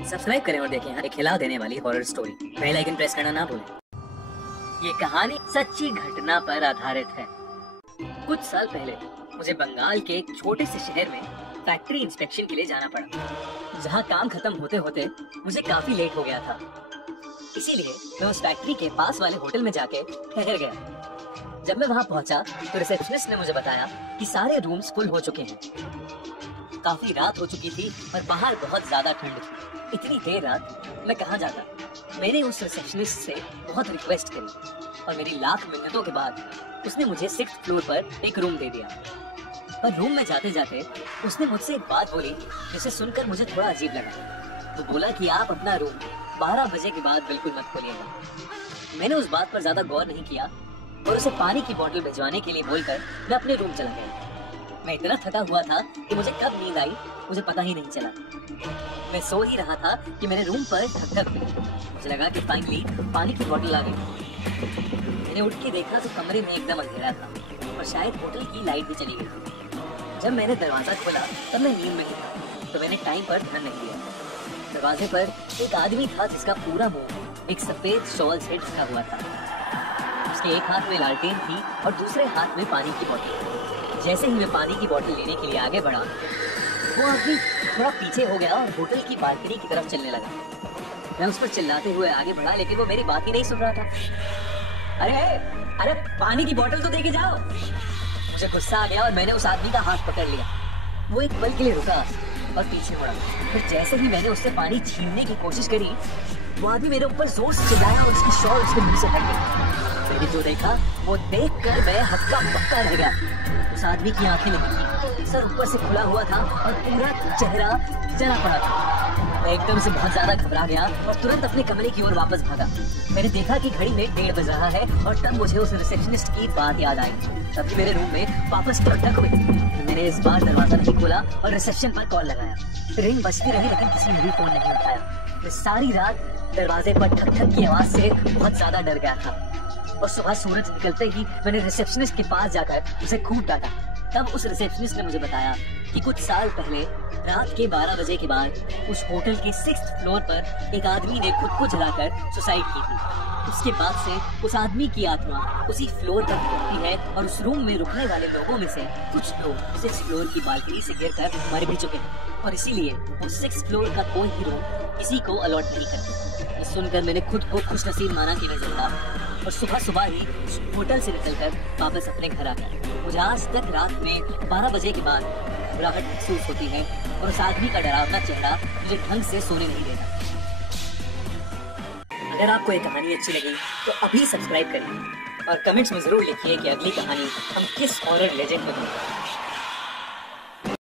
Subscribe करें और देखें एक हिला देने वाली horror story. Bell icon press करना ना भूलें। ये कहानी सच्ची घटना पर आधारित है। कुछ साल पहले मुझे बंगाल के एक छोटे से शहर में फैक्ट्री इंस्पेक्शन के लिए जाना पड़ा, जहाँ काम खत्म होते होते मुझे काफी लेट हो गया था। इसीलिए मैं उस फैक्ट्री के पास वाले होटल में जाके ठहर गया। जब मैं वहाँ पहुँचा तो रिसेप्शनिस्ट ने मुझे बताया कि सारे रूम्स फुल हो चुके हैं। काफी रात हो चुकी थी और बाहर बहुत ज्यादा ठंड थी। इतनी देर रात मैं कहाँ जाता। मैंने उस रिसेप्शनिस्ट से बहुत रिक्वेस्ट करी और मेरी लाख मिन्नतों के बाद उसने मुझे 6th फ्लोर पर एक रूम दे दिया। पर रूम में जाते जाते उसने मुझसे एक बात बोली जिसे सुनकर मुझे थोड़ा अजीब लगा। वो बोला कि आप अपना रूम 12 बजे के बाद बिल्कुल मत खोलिएगा। मैंने उस बात पर ज्यादा गौर नहीं किया और उसे पानी की बोतल भिजवाने के लिए बोलकर मैं अपने रूम चला गया। मैं इतना थका हुआ था कि मुझे कब नींद आई मुझे पता ही नहीं चला। मैं सो ही रहा था कि मेरे रूम पर ठक ठक हुई। मुझे लगा कि फाइनली पानी की बोतल आ गई। मैंने उठ के देखा तो कमरे में एकदम अंधेरा था और शायद होटल की लाइट भी चली गई थी। जब मैंने दरवाजा खोला तब मैं नींद में ही था, तो मैंने टाइम पर ध्यान नहीं दिया। दरवाजे पर एक आदमी था जिसका पूरा मुंह एक सफेद शॉल से ढका हुआ था। उसके एक हाथ में लालटेन थी और दूसरे हाथ में पानी की बोतल। जैसे ही मैं पानी की बोतल लेने के लिए आगे बढ़ा, वो आदमी थोड़ा पीछे हो गया और होटल की बालकनी की तरफ चलने लगा। मैं उस पर चिल्लाते हुए आगे बढ़ा, लेकिन वो मेरी बात ही नहीं सुन रहा था। अरे अरे पानी की बोतल तो देके जाओ। मुझे गुस्सा आ गया और मैंने उस आदमी का हाथ पकड़ लिया। वो एक पल के लिए रुका और पीछे मुड़ा। फिर जैसे ही मैंने उससे पानी छीनने की कोशिश करी, वो आदमी मेरे ऊपर जोर से चिल्लाया और उसकी शॉल उसके मुंह से हट गई। मैंने जो देखा वो देखकर मैं हक्का बक्का रह गया। उस आदमी की आंखें नहीं थी, सर ऊपर से खुला हुआ था और पूरा चेहरा जला पड़ा था। मैं एकदम से बहुत ज्यादा घबरा गया और तुरंत अपने कमरे की ओर वापस भागा। मैंने देखा कि घड़ी में 1:30 बज रहा है और तब मुझे उस रिसेप्शनिस्ट की बात याद आई। तभी मेरे रूम में वापस ठक हुई। मैंने इस बार दरवाजा नहीं खोला और रिसेप्शन पर कॉल लगाया। रिंग बजती रही लेकिन किसी ने भी फोन नहीं उठाया। मैं सारी रात दरवाजे पर ठक ठक की आवाज से बहुत ज्यादा डर गया था और सुबह सूरज निकलते ही मैंने रिसेप्शनिस्ट के पास जाकर उसे खूब डांटा। तब उस रिसेप्शनिस्ट ने मुझे बताया कि कुछ साल पहले रात के 12 बजे के बाद उस होटल के 6th फ्लोर पर एक आदमी ने खुद को जलाकर सुसाइड की थी। उसके बाद से उस आदमी की आत्मा उसी फ्लोर पर घूमती है और उस रूम में रुकने वाले लोगों में से कुछ लोग 6th फ्लोर की बालकनी से गिरकर मर भी चुके हैं और इसीलिए वो 6th फ्लोर का कोई ही रूम किसी को अलॉट नहीं करते। ये सुनकर मैंने खुद को खुशनसीब माना कि मैं जिंदा और सुबह सुबह ही उस होटल से निकलकर वापस अपने घर आ गया। मुझे आज तक रात में 12 बजे के बाद घबराहट महसूस होती है और उस आदमी का डरावना चेहरा मुझे ढंग से सोने नहीं देता। अगर आपको ये कहानी अच्छी लगी तो अभी सब्सक्राइब करिए और कमेंट्स में जरूर लिखिए कि अगली कहानी हम किस हॉरर लेजेंड पर बनाएं।